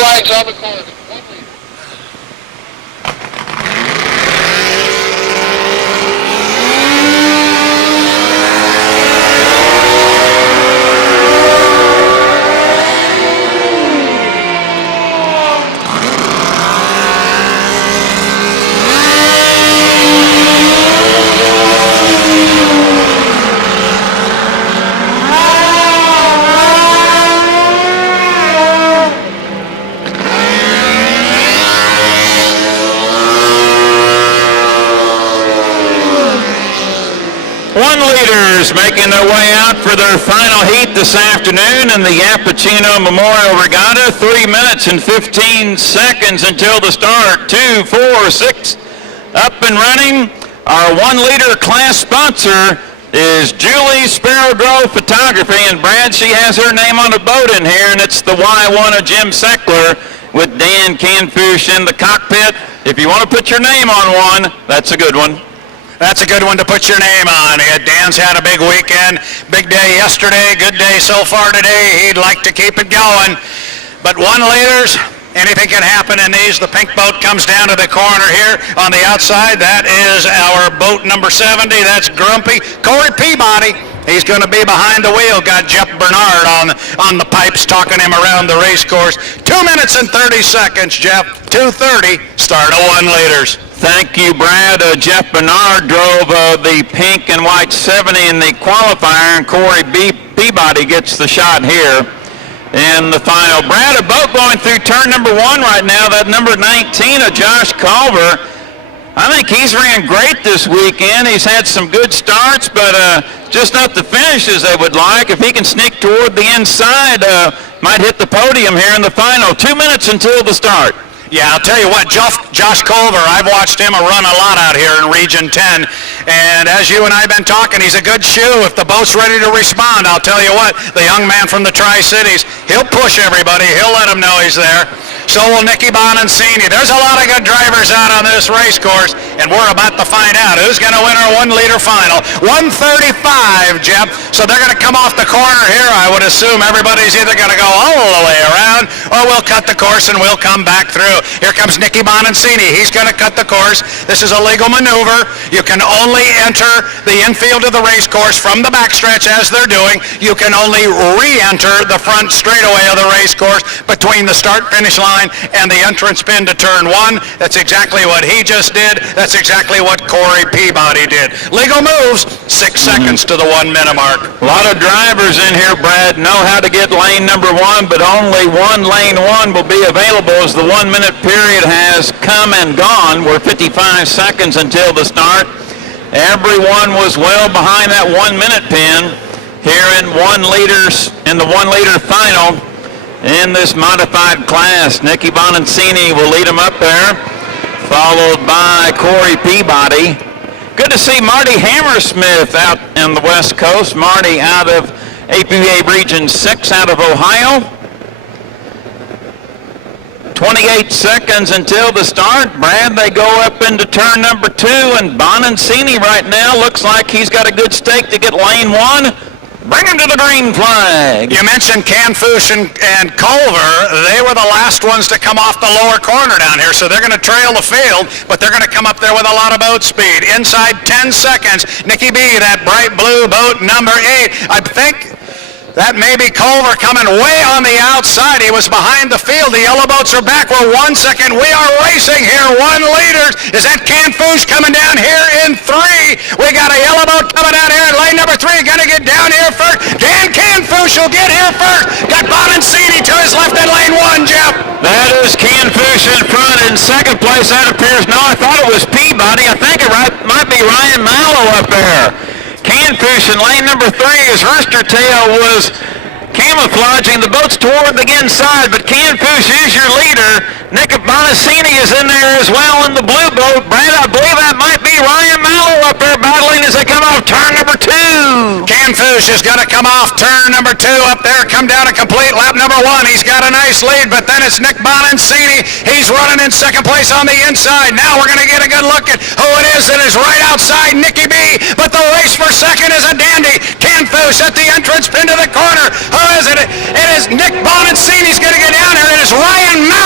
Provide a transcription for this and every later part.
flags on the course. Leaders making their way out for their final heat this afternoon in the Yapachino Memorial Regatta. 3 minutes and 15 seconds until the start. 2, 4, 6 up and running. Our 1 liter class sponsor is Julie Sparrow Grove Photography, and Brad, she has her name on a boat in here, and it's the Y1 of Jim Seckler with Dan Canfush in the cockpit. If you want to put your name on one, that's a good one. That's a good one to put your name on. Dan's had a big weekend, big day yesterday, good day so far today. He'd like to keep it going. But 1 liters, anything can happen in these. The pink boat comes down to the corner here on the outside. That is our boat number 70. That's Grumpy. Corey Peabody, he's going to be behind the wheel. Got Jeff Bernard on the pipes talking him around the race course. 2 minutes and 30 seconds, Jeff. 2:30, start of 1 liters. Thank you, Brad. Jeff Bernard drove the pink and white 70 in the qualifier, and Corey Peabody gets the shot here in the final. Brad, a boat going through turn number 1 right now, that number 19 of Josh Culver. I think he's ran great this weekend. He's had some good starts, but just not the finishes they would like. If he can sneak toward the inside, might hit the podium here in the final. 2 minutes until the start. Yeah, I'll tell you what, Josh Culver, I've watched him run a lot out here in Region 10, and as you and I have been talking, he's a good shoe. If the boat's ready to respond, I'll tell you what, the young man from the Tri-Cities, he'll push everybody, he'll let them know he's there. So will Nicky Bonancini. There's a lot of good drivers out on this race course, and we're about to find out who's going to win our 1 liter final. 1:35, Jeff. So they're going to come off the corner here. I would assume everybody's either going to go all the way around, or we'll cut the course and we'll come back through. Here comes Nicky Bonancini. He's going to cut the course. This is a legal maneuver. You can only enter the infield of the race course from the backstretch as they're doing. You can only re-enter the front straightaway of the race course between the start-finish line and the entrance pin to turn 1. That's exactly what he just did. That's exactly what Corey Peabody did. Legal moves, 6 seconds to the 1 minute mark. A lot of drivers in here, Brad, know how to get lane number 1, but only lane 1 will be available as the 1 minute period has come and gone. We're 55 seconds until the start. Everyone was well behind that 1 minute pin here in the 1 liter final in this modified class. Nicky Bonancini will lead them up there, followed by Corey Peabody. Good to see Marty Hammersmith out on the West Coast. Marty out of APA Region 6 out of Ohio. 28 seconds until the start. Brad, they go up into turn number 2, and Bonancini right now looks like he's got a good stake to get lane 1. Bring him to the green flag. You mentioned Canfush and Culver. They were the last ones to come off the lower corner down here, so they're going to trail the field, but they're going to come up there with a lot of boat speed. Inside 10 seconds, Nicky B, that bright blue boat number 8. I think that may be Culver coming way on the outside. He was behind the field. The yellow boats are back. We're 1 second. We are racing here. 1 liters. Is that Canfush coming down here in 3? We got a yellow boat coming down here in lane number 3. Going to get down here first. Dan Canfush will get here first. Got Bonancini to his left in lane 1, Jeff. That is Canfush in front. In second place, that appears. No, I thought it was Peabody. I think it might be Ryan Mallow up there. Canfush in lane number 3 as Rooster Tail was camouflaging the boats toward the inside, but Canfush is your leader. Nick Bonancini is in there as well in the blue boat. Brad, I believe that might be Ryan Mallow up there battling as they come off turn number 2. Canfush is going to come off turn number 2 up there, come down a complete lap number 1. He's got a nice lead, but then it's Nick Bonancini. He's running in second place on the inside. Now we're going to get a good look at who it is that is right outside Nicky B, but the race for second is a dandy. Canfush at the entrance pin to the corner. Who is it? It is Nick Bonancini's going to get down here. It is Ryan Mallow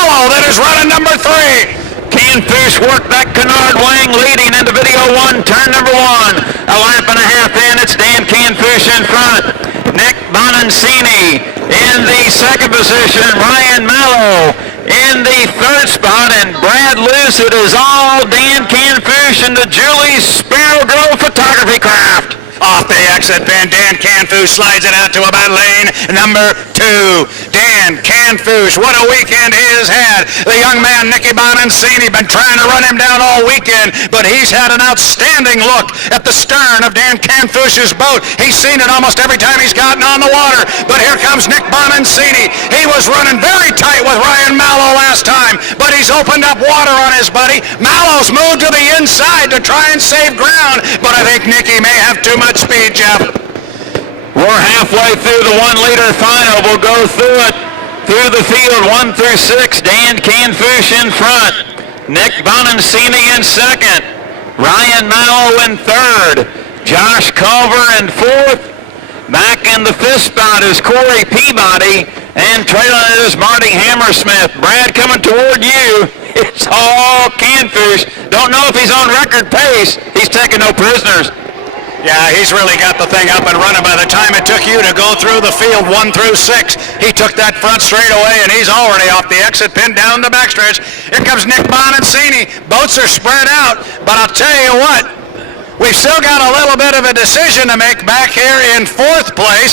is running number 3. Canfish worked that canard wing, leading into video 1, turn number 1. A lap and a half in, it's Dan Canfish in front. Nick Bonancini in the second position. Ryan Mallow in the third spot, and Brad Luce. It is all Dan Canfish and the Julie's Sparrow Grove Photography Craft. Off the exit pin, Dan Canfish slides it out to about lane number 2. Dan Canfish, what a weekend he has had. The young man, Nicky Bonancini, been trying to run him down all weekend, but he's had an outstanding look at the stern of Dan Canfish's boat. He's seen it almost every time he's gotten on the water, but here comes Nick Bonancini. He was running very tight with Ryan Mallow last time, but he's opened up water on his buddy. Mallow's moved to the inside to try and save ground, but I think Nicky may have too much speed, Jeff. We're halfway through the 1-liter final. We'll go through it through the field 1 through 6. Dan Canfish in front. Nick Bonancini in second. Ryan Mallow in third. Josh Culver in fourth. Back in the fifth spot is Corey Peabody, and trailing it is Marty Hammersmith. Brad, coming toward you. It's all Canfish. Don't know if he's on record pace. He's taking no prisoners. Yeah, he's really got the thing up and running. By the time it took you to go through the field 1 through 6, he took that front straightaway, and he's already off the exit pin down the backstretch. Here comes Nick Bonancini. Boats are spread out, but I'll tell you what, we've still got a little bit of a decision to make back here in 4th place.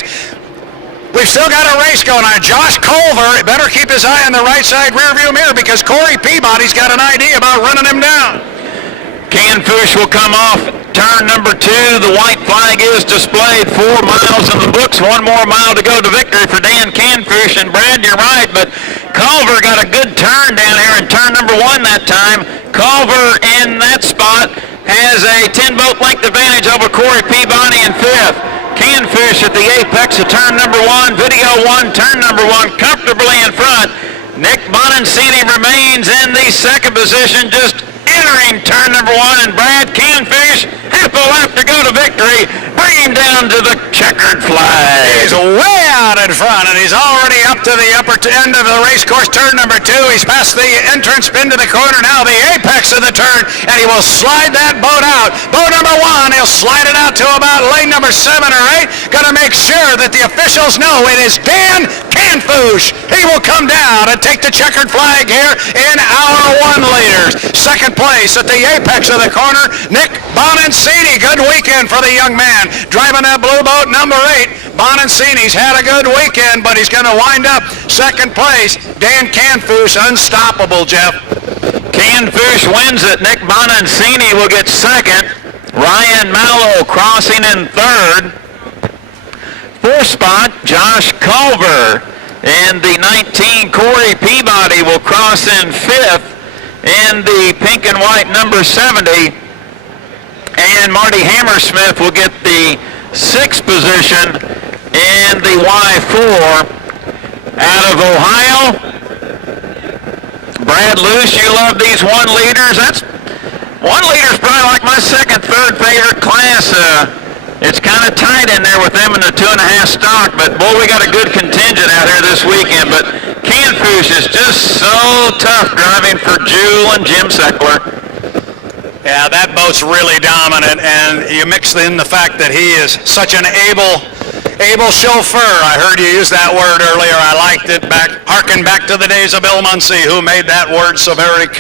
We've still got a race going on. Josh Culver better keep his eye on the right side rearview mirror, because Corey Peabody's got an idea about running him down. Canfish will come off turn number 2. The white flag is displayed. 4 miles in the books. 1 more mile to go to victory for Dan Canfish. And Brad, you're right, but Culver got a good turn down here in turn number 1 that time. Culver in that spot has a 10-boat length advantage over Corey Peabody in 5th. Canfish at the apex of turn number 1. Video 1, turn number 1, comfortably in front. Nick Bonancini remains in the second position, just entering turn number 1, and Brad Canfish, half a lap to go to victory, bring him down to the checkered flag. He's way out in front, and he's already up to the upper end of the race course, turn number 2. He's past the entrance pin to the corner, now the apex of the turn, and he will slide that boat out. Boat number 1, he'll slide it out to about lane number 7 or 8. Gonna make sure that the officials know it is Dan Canfish. He will come down and take the checkered flag here in our 1-liters. Second place at the apex of the corner, Nick Bonancini. Good weekend for the young man driving that blue boat number 8. Bonancini's had a good weekend, but he's going to wind up second place. Dan Canfish, unstoppable, Jeff. Canfish wins it. Nick Bonancini will get second. Ryan Mallow crossing in third. 4th spot, Josh Culver. And the 19, Corey Peabody, will cross in 5th. In the pink and white number 70, and Marty Hammersmith will get the 6th position in the Y4. Out of Ohio, Brad Luce, you love these 1-liters. That's 1-liter's probably like my second, third favorite class. It's kind of tight in there with them in the 2.5 stock, but boy, we got a good contingent out here this weekend. But Canfish is just so tough driving for Jewel and Jim Seckler. Yeah, that boat's really dominant, and you mix in the fact that he is such an able chauffeur. I heard you use that word earlier. I liked it, harken back to the days of Bill Muncy, who made that word so very